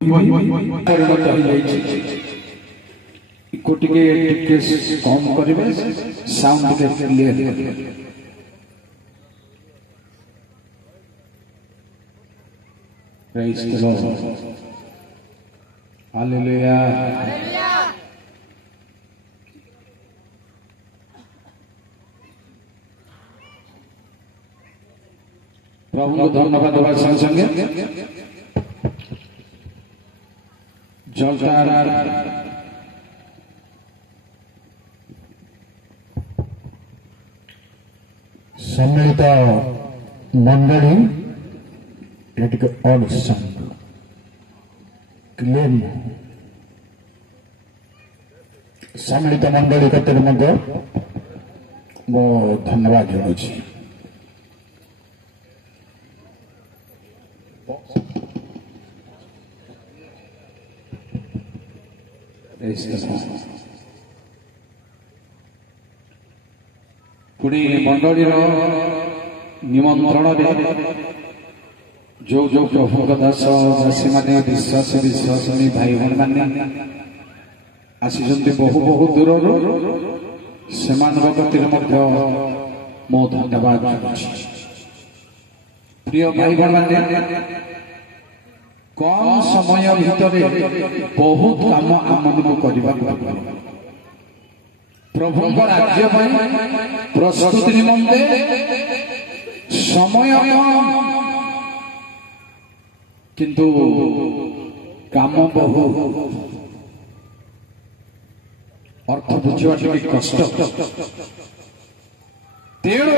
कम करेंगे साउंड के clear praise the lord hallelujah. प्रभु को धन्यवाद देवा संगे संगे जलकार सम्मिलित मंडली क्लीन सम्मिलित मंडली कतरे मो धन्यवाद जनाऊँ। पुणी मंडलीर निमंत्रण जो जो प्रभु दास दासी माने विश्वास विश्वासिनी भाई भन माने आसी बहु बहु दूर से मो धन्यवाद। प्रिय भाई भन माने कम समय भितर बहुत काम आमको करने प्रभु राज्य प्रस्तुति निमंते समय किंतु काम बहु अर्थ बुझा कष्ट तेणु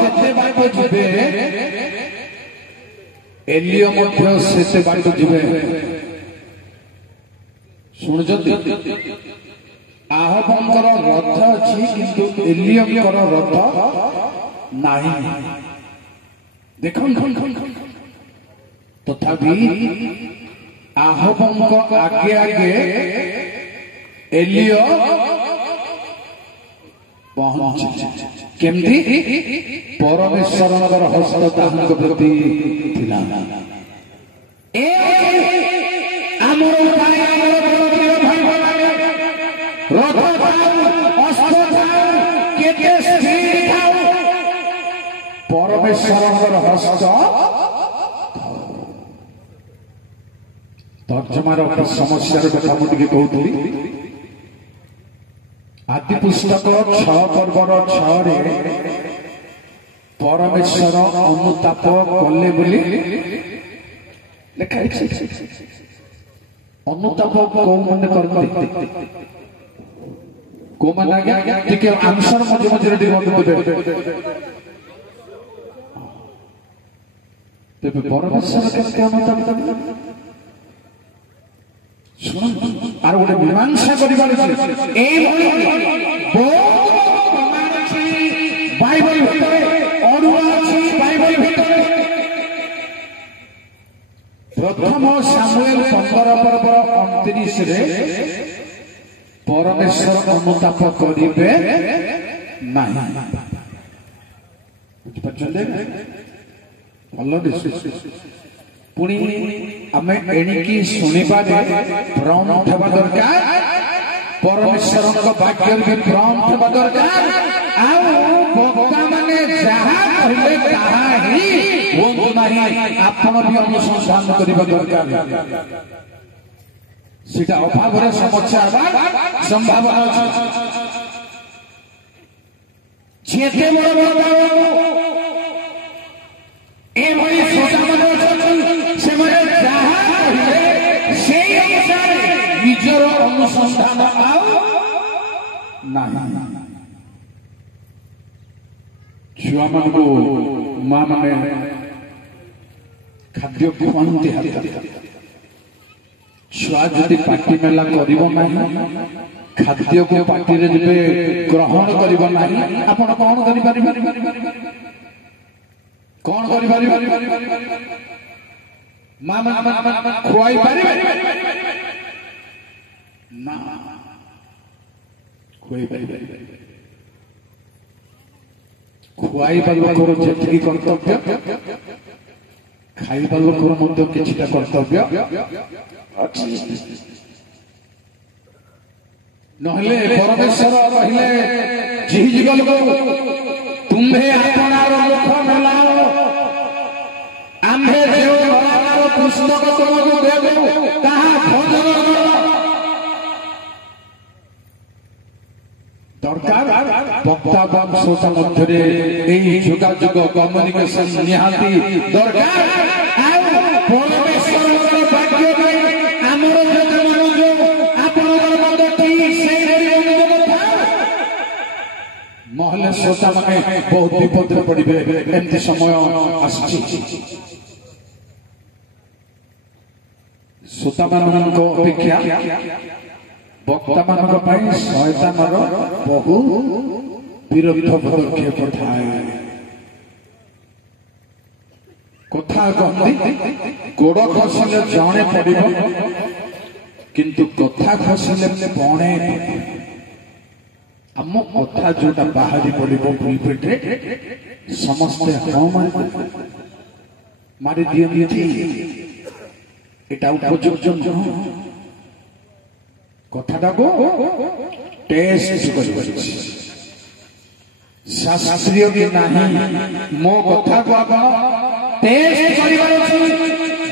जेते बाट जीवे एलियो से बाट जीवे शुणुचंती आहबंकर रथ अच्छी किंतु एलियमकर रथ नहीं देख तथापि आहबंक आगे आगे एलियो पहुंच केमती परमेश्वर हस्त ताहंक प्रति थिला परमेश्वर हस्त तर्जमार समस्या कथा मुझे कहती आदि पुस्तक 6 पर्वर 6 परमेश्वर अनुताप कले बोली लिखा अनुताप कौ मन करते को मन आगे आंसर मझे मझे तेरे परमेश्वर केमती अनुताप शुण आर गोटे मीमांसा कर प्रथम सामुएल 15 पर्व 29 परमेश्वर अनुताप करिबे नाही बुझिपारछन्ते भल पुणी आम एणिकी शुणिबारे प्रॉम्प्ट हेबा दरकार परमेश्वर वाक्य भी प्रॉम्प्ट हेबा दरकार वक्ता माने जहा कहले ताहा ही होंतु नाही आपण भी अनुसंधान करिबा दरकार सीटा अभाव रे समस्या संभावना जेते बड़ निजर अनुसंधान छुआ मान को माँ मैंने खाद्य खुआती छुआ जदि पार्टी मेला करना खाद्य को पार्टी ग्रहण करना आप कौन कर कौन कर माँ खुआई पारे ना खुआई पारे खुआइबा लोकर जेतिकी कर्तव्य खाइबा लोकर मध्य किछिटा कर्तव्य अछि नहले परमेश्वर कहले झिझिगल को तुम्हें आपनार मुख मेलाओ आम्भे जो भगवान पुस्तक तुमको देबो ताहा भजन दरकार वक्ता बम श्रोता मध्य जोगाजोग कम्युनिकेशन निहाती दरकार परमेश्वर भाग्य महले श्रोता मैंने बहुत विपद पड़े एमती समय श्रोता मान अपेक्षा वक्ता मान शयतान बहु विरुद्ध पदक्षेप थाए कथा कहती गोड़ खसिले जड़े पड़ो किंतु कथा खसिले बणे आम कथा जोटा बाहरी पड़ो पुलपिटे समस्ते हाँ मारी दिखती एटा उपयुक्त नुह कथाटा को टेस्ट कर शास्त्रीय भी नहीं मो कथा को आप टेस्ट कर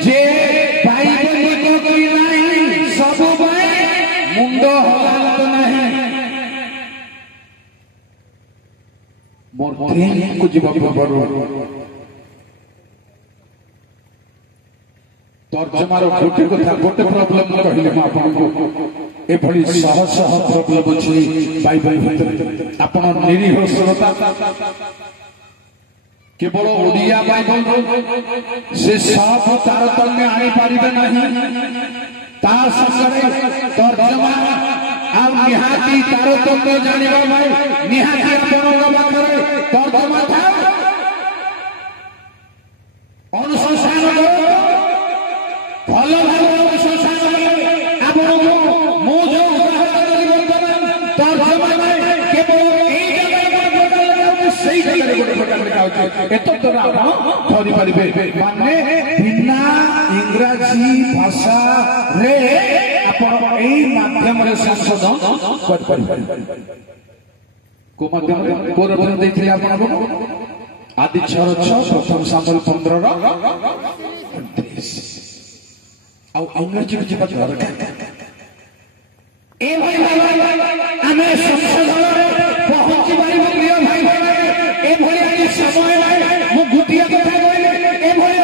जे बाइबल को नहीं सब मुंड हलात नहीं मोर थीम को जीवा पड़ो तर्जमार गोटे कथा गोटे प्रॉब्लम कहले मैं आपको एभली शह शह प्रॉब्लम अछि बाइबल भितर आपण निरीह श्रोता केवल ओडिया बाइबल से सब तारतम्य आनी पारिबे नहीं ता संगे तर्जमा आ निहाती तारतम्य जानिबा भाई निहाती आपन पाखरे तर्जमा था अनुसंधान करो भल भाव अनुसंधान करो आपन मो जो तर्जमा केवल एई जगह सही जगह एत द्वारा आप धरी पारिबे माने बिना इंग्रजी भाषा रे आपण एई माध्यम रे संशोधन कर पारिबे को माध्यम रे को रचना देथिले आपण को आदि 6 प्रथम सामुएल 15 रो 29 आ अंग्रेजी में जीवा दरकार ए भाई आमे संशोधन पहुंची पारिबे प्रिय भाई ए भली समय मु गुटिया कथा कहले ए भली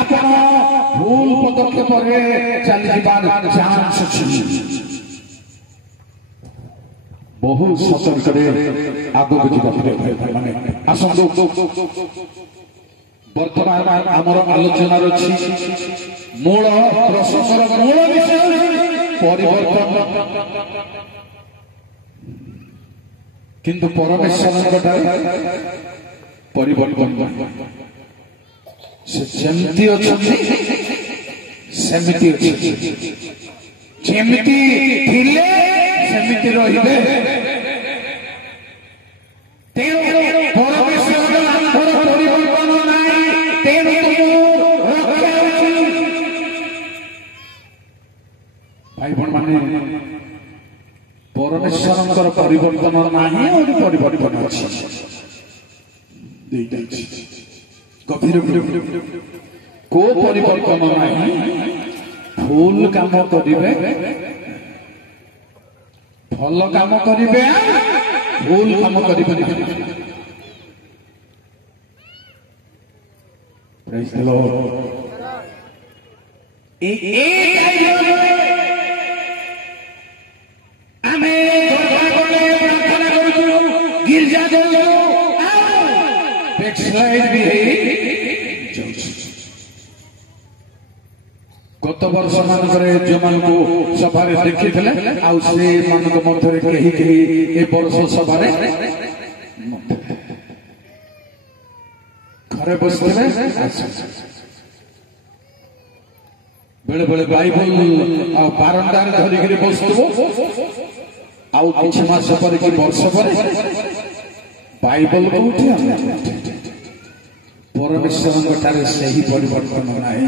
आपण भूल पदक्षेप रे चली जीवार चांस अछि बहुत सतर्क रे आगो जीवा भाई माने आसंदो वर्तमान आमर आलोचना अछि मूल प्रसंगर मूल विषय परिवर्तन किंतु परमेश्वर परिवर्तन से जमती अच्छी सेमती अच्छी जेमती थिले सेमती रहिबे परमेश्वर आंधर परिवर्तन नाही तेणु तुम रक्षा अछि भाई बहन माने परमेश्वर परिवर्तन नाही और परिवर्तन अछि देइता अछि गभीर को परिवर्तन नाही फूल काम करिवे भल काम करिवे फूल काम करिवे प्रेज द लॉर्ड आमे प्रार्थना करू गिरजा जाऊ बैकस्लाइड भी है गत वर्ष मानकर जो मान को सभा देखी आउ से मान मध्य कहीं कहीं ए वर्ष सभा घरे बसते बेले बेले बाइबल बारंडार धरिक बसुव आउ किछ मास पर कि वर्ष पर बाइबल कोठी परमेश्वर ठारे सही परिवर्तन नाही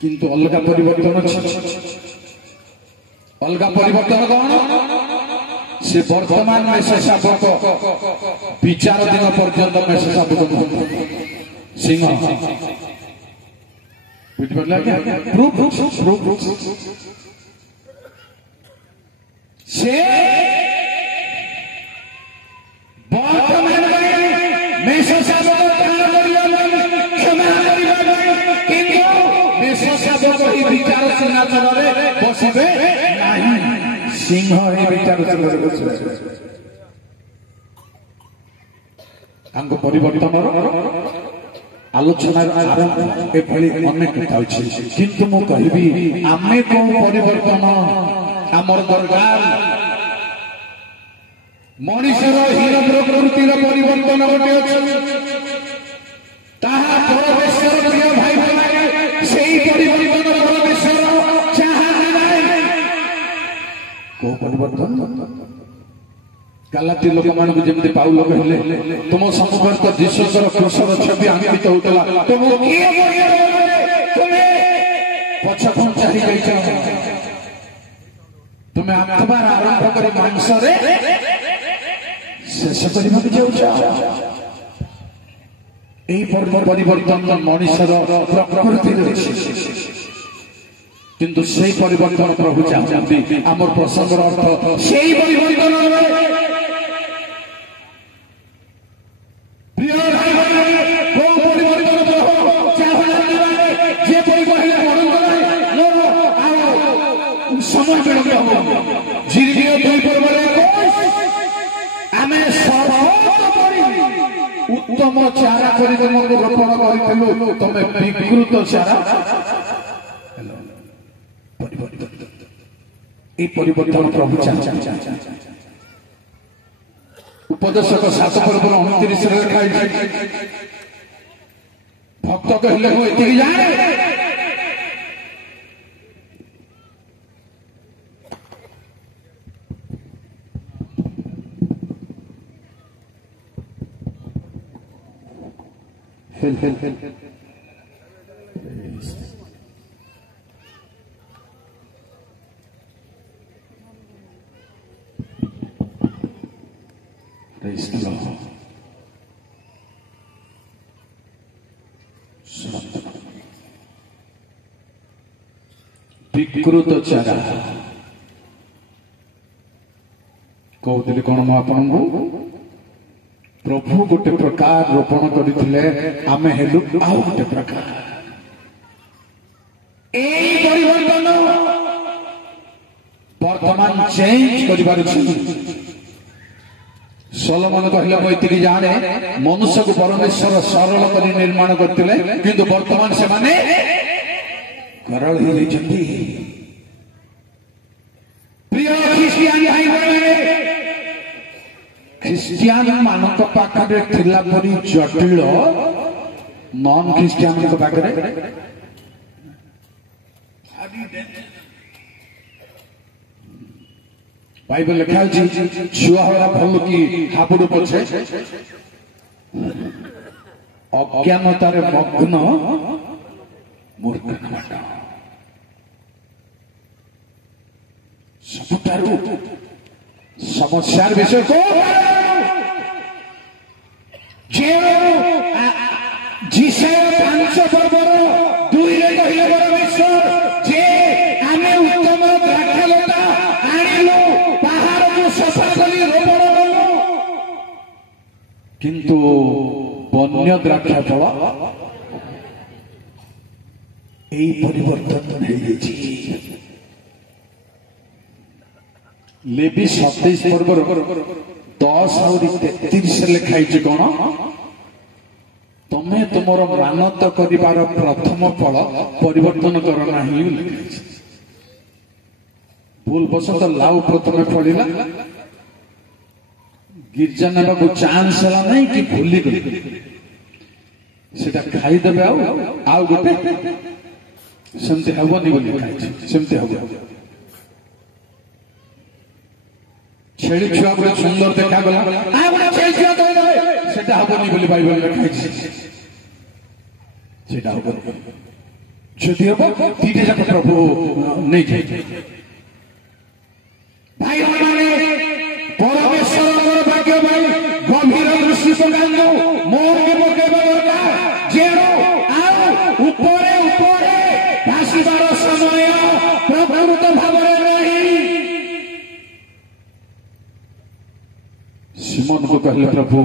किंतु अलग परिवर्तन अलग परिवर्तन कौन से वर्तमान में से शासक विचार दिन पर्यंत में से शासक सिंह से वर्तमान में से शासक विचार सिंहासन बसबे सिंह विचार परिवर्तन आलोचना आरंभ एभली अनेक कथा अछि किंतु मु कहबी आमे को परिवर्तन आमर दरबार मनुष्यर हीन प्रकृतिर परिवर्तन गोटे अछि ताहा परमेश्वर प्रिय भाई भाई सेही परिवर्तन परमेश्वर चाहना नाही को परिवर्तन गलाती लोक मान जेमती पाउल कहले तुम सम्मुखर तो जीससर क्रूसर छवि अंकित होतला तुम किए तुमे पछखन चाहि जाइछ तुमे आत्मार आरंभ करी मांस रे शेष करिबा जाउछ এই পরিবর্তন মনুষ্যর প্রকৃতির কিন্তু সেই পরিবর্তন প্রভু চাহান্তি আমার প্রসঙ্গর অর্থ সেই পরিবর্তন প্রিয় ভাই কোন পরিবর্তন প্রভু চাহান্তি যে পরিবর্তন সময় বিলম্ব হব জিরিয় 2 পর্বরে আমি उत्तम चारा कर रोपण करूँ तुम विकृत चारा परिवर्तन प्रभु उपदेशक 7 पर्व 29 भक्त कहले ये जाने विकृत चारा कहते कौन मु आपन प्रभु गोटे प्रकार रोपण करते आमे हेलु आउ गोटे प्रकार परिवर्तन वर्तमान चेंज कर सोलोमन कहले मैं जाने मनुष्य को परमेश्वर सरल कर निर्माण करते किंतु वर्तमान से माने करल हो जाइछन्ती प्रिय ख्रिस्टियान भाई बहन ख्रिस्टियान मानक पाखरे थिला परी जटिल नॉन ख्रिस्टियान पाखरे बाइबल लिखा छुआ होला भल की हापुड़ पछे अज्ञानतार मग्न मूर्ख नट सबुठारु समस्यार विषय को जिसे 5 पर्वर 2 रे कहिले परमेश्वर जे आमे उत्तम द्राक्षलता आनिलु पहाड़ को सफा करी रोपण करू किंतु वन्य द्राक्षा फल এই পরিবর্তন হয়ে গেছে লেবি 27 পর্বর 10 और 33 লেখাইছে কোন তুমি তোমার মানত করিবার প্রথম ফল পরিবর্তন কর নাই লেখাইছে ভুল বশত লাউ প্রথমে ফলিলা गिरजा नेबाकू चांस हला नहीं कि भूली गली सेटा खाई देबे आउ गोटे सेमते हबनी बोली खाइ सेमते हबो छेड़ी छुआ गोटे सुंदर देखा गला छेड़ी छुआ कहीदेवे सेटा हेनी बोली बाइबल लिखाई सेटा हेनी जदि हम दीटे जाक प्रभु नहीं जाए भाई परमेश्वर भाग्य भाई गंभीर दृष्टि पकाନ୍ତୁ मोर के पकेबा दरकार जेणु आउ उपरे उपरे भाषिबार समय प्रभुत भावरे नहीं सिमन को कहले प्रभु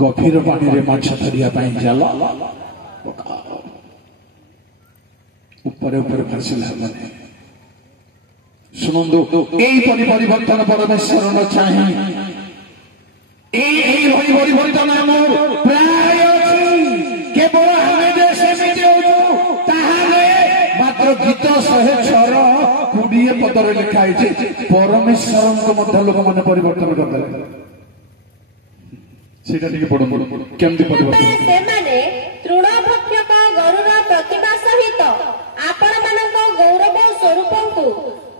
गभीर पानी रे माछ धरिया पाई जाल उपरे उपरे भाषिला माने शुणु यही परिवर्तन परमेश्वर न चाहे परिवर्तन प्राय केवल मात्र गीत 106 पदर लिखाई परमेश्वर लोक मैंने परिवर्तन करदे केमती परिवर्तन तृणभक्षक गरुर प्रतिभा सहित आपण मानक गौरव स्वरूप को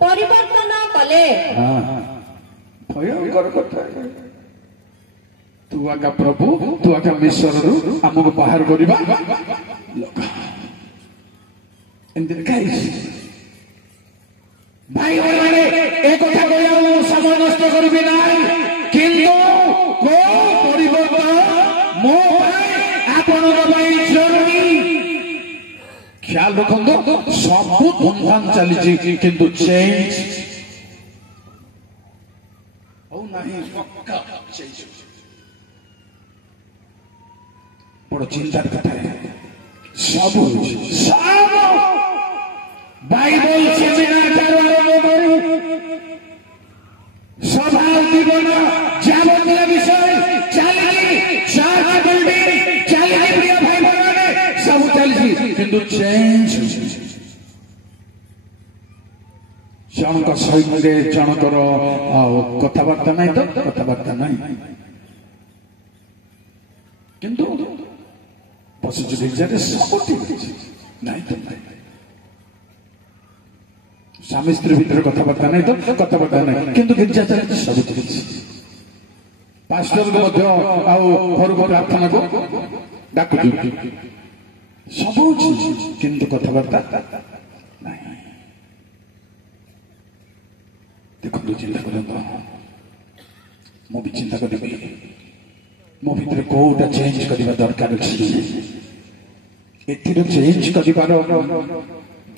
परिवर्तन कले भयंकर कथा तू आका प्रभु तू आका ईश्वर आमको बाहर करवा भाई मैंने एक कथा कहला समय नष्ट करी ना किंतु को परिवर्तन मो आपण जरूरी ख्याल रखो सब धूमधाम चली किंतु चेंज बड़ चिंतार कथा है सब बाइबल सेमिनार सभा जीवन जावतीय विषय चली प्रिय भाई बहन सब चली किंतु चेंज जनक सैन्य जनकर कथबार्ता नहीं तो कथबार्ता नहीं किंतु पशु गिर्जा सब ठीक नहीं तो नहीं स्वामी स्त्री भीतर कथबार्ता नहीं तो कथबार्ता नहीं किंतु गिर्जा चलती सब ठीक पास्टर को घर को प्रार्थना को डाक सब किंतु कथबार्ता नहीं देखो चिंता करता मु भी चिंता करी मो भीतर कोटा चेंज करने दरकार चेंज कर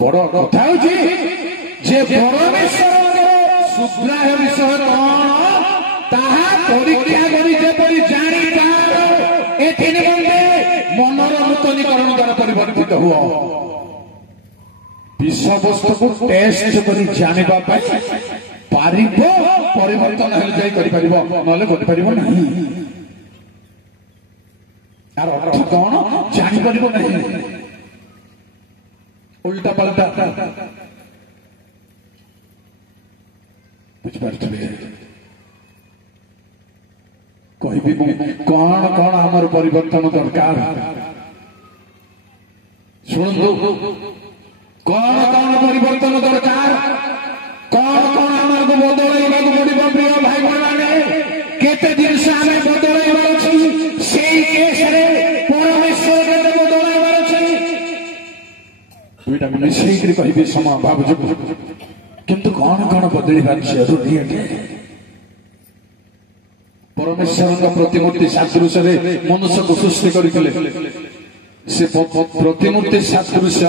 बड़ कथा जे परमेश्वर सुग्राह विषय कौन ताहा परीक्षा करी जानी पार एथि निमंते मनर नूतनीकरण द्वारा परिवर्तित हुआ विषय वस्तु को टेस्ट करी जानिबा पारिब परिवर्तन हेले जाई करि परिबो नले करि परिबो नहीं यार अर्थ कौन जानि परिबो नहीं उल्टा पलटा बुझ पारथबे कहबी कौन कौन हमर परिवर्तन दरकार सुनंदो कौन कौन परिवर्तन दरकार कौन कौन हमको बदलैबा पड़िबो प्रिय भाई बहन केते दिन से हमें बदलैबा अछि सेही केस रे परमेश्वर के बदलैबा अछि दुईटा मिसेई कहबी सम भाबुज किंतु कौन कौन बदलैबा जरूरी है परमेश्वर का प्रतिमूर्ति सदृश रे मनुष्य को सृष्टि करथिले से प्रतिमूर्ति सदृश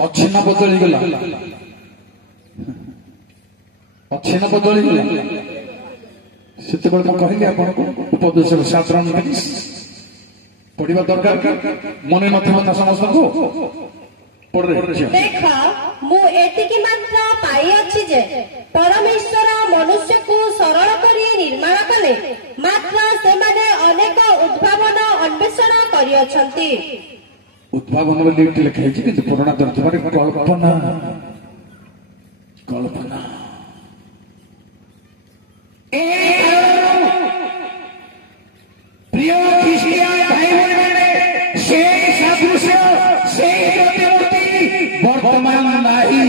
अछि ना बदली गला अच्छे न बदली गला से कहली आपको उपदेश साधारण पढ़ा दरकार मन ना समस्त को देख मु एतिकी मात्र पाई अछि जे परमेश्वर मनुष्य को सरल करी निर्माण कले मात्र से माने अनेक उद्भावन अन्वेषण करी अछंती उद्भावन बोली लिखा है कि पुराना दर्शबार कल्पना कल्पना प्रिय ख्रिस्टियान भाई बहन से सदृश से वर्तमान नहीं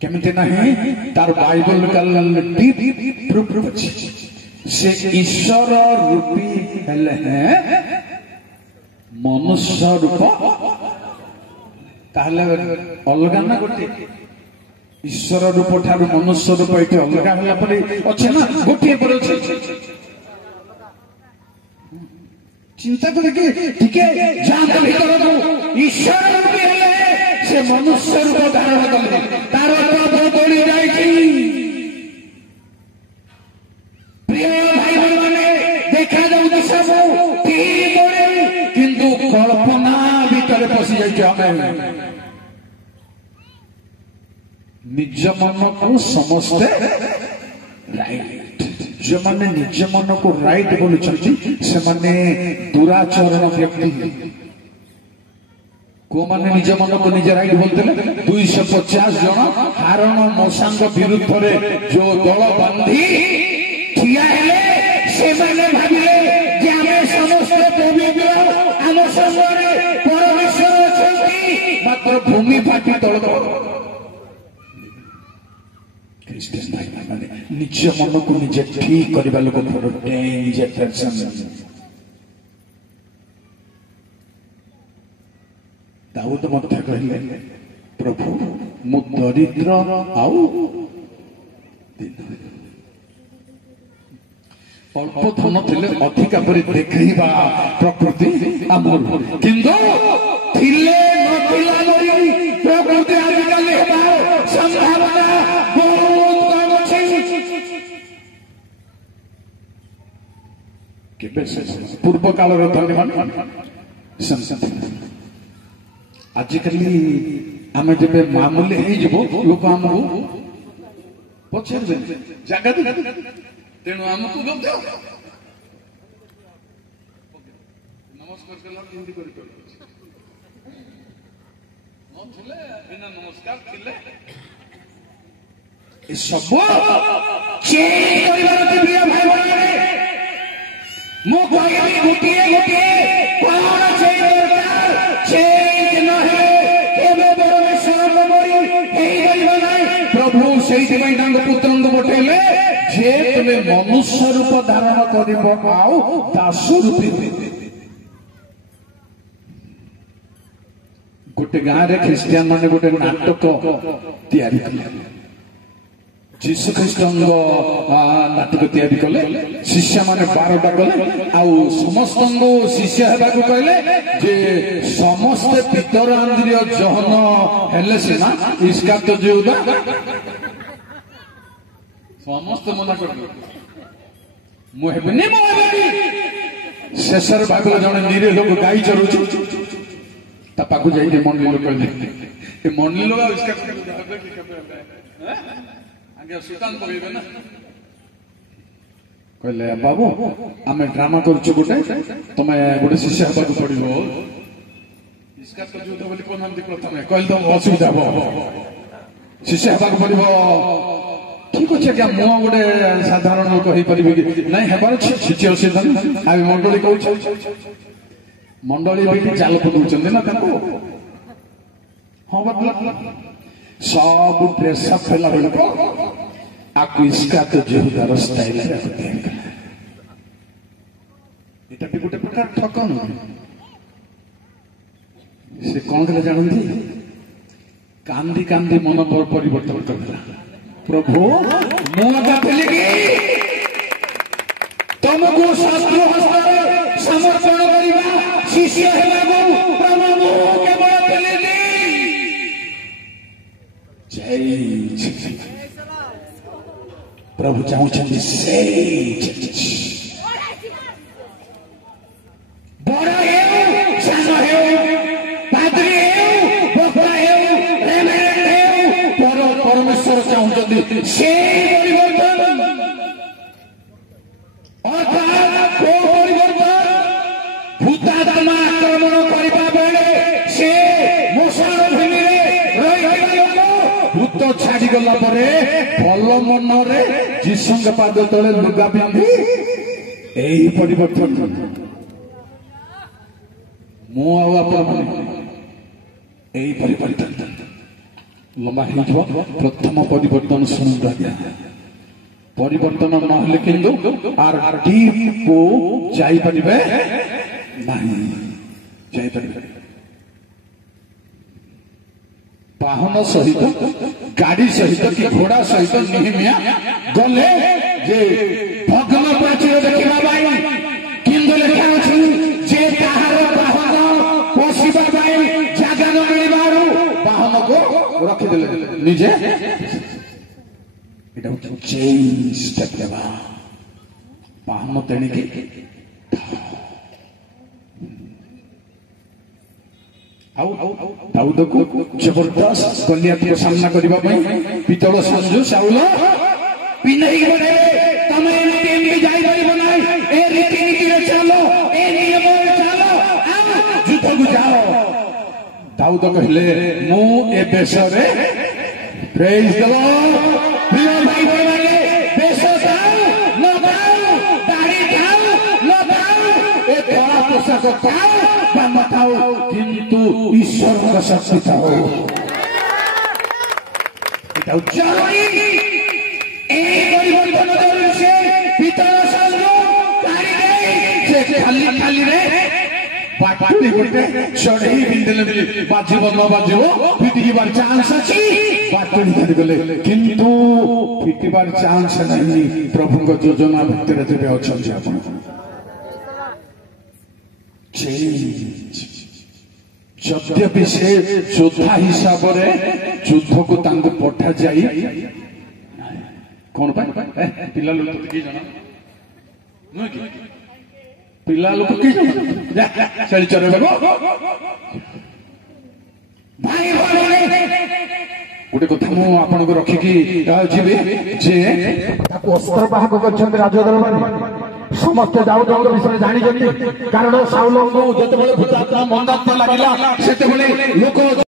केमिति एमती नहीं तार बाइबल प्रूफ अच्छी से ईश्वर रूपी हेले मनुष्य रूप ताहले अलगा ना गोटे ईश्वर रूप ठार मनुष्य रूप ये अलगा होला परे अच्छे ना गोटे पर अच्छे चिंता करके ठीक है जान भीतर को ईश्वर रूपी हेले से मनुष्य रूप धारण कले तार बदली जाइछि प्रिय भाई माने देखा जाउछि सब ठीक बड़े किंतु कल्पना भीतर पसी जाइछि हमें निज मन को समस्ते राइट जो माने निज मन को राइट बोलुं से माने दुराचरण व्यक्ति को माने निज मन को निज राइट बोलते 250 जन हारण मशांग विरुद्ध जो दल बांधी ठिया हेले से माने भाबिले जे आमे समस्त पवित्र आम संगरे परमेश्वर अछंती मात्र भूमि फाटी तळ क्रिश्चियन भाई माने निज मन को निजे ठीक करबा लोक फॉर डेंजर पर्सन दाऊद मध्य कहले प्रभु मु दरिद्र आउ अल्प धन थिले अधिका परि देखैबा प्रकृति आमर किंतु थिले नथिला मरि प्रकृति आजिकाली हेबा संभावना बहुत कम अछि केबे से पूर्व काल रे धन्यवाद संसद आजिकाली आम जब मामूली हो लोक आमको पचारे जगह तेणु आमको नमस्कार सब चेंज प्रिय भाई मु गोटे गोटे कौन चेंज दरकार चेंज न प्रभु से पुत्र पठेले जे तुम्हें मनुष्य रूप धारण कर दास रूपी गोटे गाँव में ख्रीस्टियान माने गोटे नाटक तैयारी कले जीशु ख्रीस्ट नाटक तैयारी कले शिष्य माने 12टा गले आउ समस्त शिष्य हेबा को कहले जे समस्त पितरांद्रिय जहन हेले सिना इसका तो जेउदा समस्त मना कर मु हेबनी मो हेबनी शेषर भाग जने निरे लोक गाई चरुछु ता पाकु जाई मंडली लोक कहले ए मंडली लोक इसका हेबे कि केबे हैं आगे सुल्तान कहबे ना कहले बाबू आमे ड्रामा करछु गोटे तमे गोटे शिष्य हेबा को पड़िबो इसका तो जुद बोली कोन हम दिखलो तमे कहल तो असुविधा हो शिष्य हेबा को पड़िबो ठीक अच्छे क्या मु गोटे साधारण लोक हो पारि नहीं हेबार किसी असुविधा आम मंडली कह मंडली भी जाल पकाउछन ना हाँ सब ड्रेसअप होला बेलको आपको इसका तो जेहुदार स्टाइल एटा भी गोटे प्रकार ठकन से कौन कले जानती कांदी कांदी मन परिवर्तन करला प्रभु तुमको शास्त्र हस्तर समर्पण करवा शिष्य प्रभु प्रभु चाहते से बड़ परमेश्वर चाहते से परिवर्तन अर्थात परिवर्तन भूतात्मा आक्रमण करने बेले से मशाण भूमि भूत छाड़ी गला भल मन जीशु पाद तले लुगा पिंधि यही परिवर्तन मु यही परिवर्तन ଲମ୍ବା ହେଇଯିବ। ପ୍ରଥମ ପରିବର୍ତ୍ତନ ଶୁଣନ୍ତୁ ଆଜ୍ଞା, ପରିବର୍ତ୍ତନ ନହେଲେ କିନ୍ତୁ ଆର୍ ଡିପ୍ କୁ ଯାଇପାରିବେ ନାହିଁ, ଯାଇପାରିବେ। ବାହନ ସହିତ ଗାଡି ସହିତ କି ଘୋଡା ସହିତ ନିହେମିଆ ଗଲେ ଯେ ଭଗ୍ନ ପ୍ରାଚୀର ଦେଖିବା ପାଇଁ, କିନ୍ତୁ ଲେଖା ଅଛି ଯେ ତାହାର ବାହନ ପଶିବା ପାଇଁ ଜାଗା ନ ମିଳିବାରୁ ବାହନକୁ ରଖିଦେଲେ ନିଜେ। এটা হচ্ছে চেঞ্জ দেবা বাহন তেଣିକି ଆଉ ଦାଉଦକୁ ଜବରଦସ୍ତ ଗଲିଆତକୁ ସାମ୍ନା କରିବା ପାଇଁ ପିତଳ ସଞ୍ଜୁ ସାଉଲ ପିନ୍ଧେଇ ଗଲେ। ତମେ ଏମିତି ଯାଇପାରିବ ନାହିଁ, ଏ ରୀତିନୀତିରେ ଚାଲ, ଏ ନିୟମରେ ଚାଲ, ଆଉ ଯୁଦ୍ଧକୁ ଯାଅ। ଦାଉଦ କହିଲେ ମୁଁ ଏ ବେଶରେ ପ୍ରେଜ୍ ଦ ଲର୍ଡ। ପ୍ରିୟ ଭାଇ ଭଉଣୀମାନେ, ବେଶ ଥାଉ ନ ଥାଉ, ଦାଢ଼ି ଥାଉ ନ ଥାଉ, ଏ କଳା ପୋଷାକ ଥାଉ ବା ନ ଥାଉ, କିନ୍ତୁ ଈଶ୍ୱରଙ୍କ ଶକ୍ତି ଥାଉ। ଏଟା ଜରୁରୀ। এই পরিবর্তন জরুরি। সে পিতল সঞ্জু কাঢ়ি দেই, সে খালি খালি রে বাটুলি ଗୋଟେ ଚଢେଇ ପିନ୍ଧିଲେ ବି ବାଜିବ ନ ବାଜିବ, ଫିଟିଯିବାର ଚାନ୍ସ ଅଛି। ବାଟୁଳି ଧରିଗଲେ କିନ୍ତୁ ଫିଟିବାର ଚାନ୍ସ ନାହିଁ। ପ୍ରଭୁଙ୍କ ଯୋଜନା ଭିତରେ ଯେବେ ଅଛନ୍ତି ଆପଣ। ଯଦ୍ୟପି ସେ ଯୋଦ୍ଧା ହିସାବରେ ଯୁଦ୍ଧକୁ ତାଙ୍କୁ ପଠାଯାଇ, କଣ ପାଇଁ ପିଲା ଲୋକ କି ଜଣ ନୁହେଁ କି, ପିଲା ଲୋକ କି ଜଣ ଛେଳି ଚରେଇବାକୁ। ଭାଇ ଗୋଟେ କଥା ମୁଁ ଆପଣଙ୍କୁ ରଖିକି ଯିବି ଯେ ତାକୁ ଅସ୍ତ୍ର ବାହକ କରିଛନ୍ତି ରାଜ ଦରବାରରେ। ସମସ୍ତେ ଦାଉଦଙ୍କ ବିଷୟରେ ଜାଣିଛନ୍ତି, କାରଣ ସାଉଲଙ୍କୁ ଯେତେବେଳେ ଭୂତାତ୍ମା ମନ୍ଦାତ୍ମା ଲାଗିଲା ସେତେବେଳେ ଲୋକ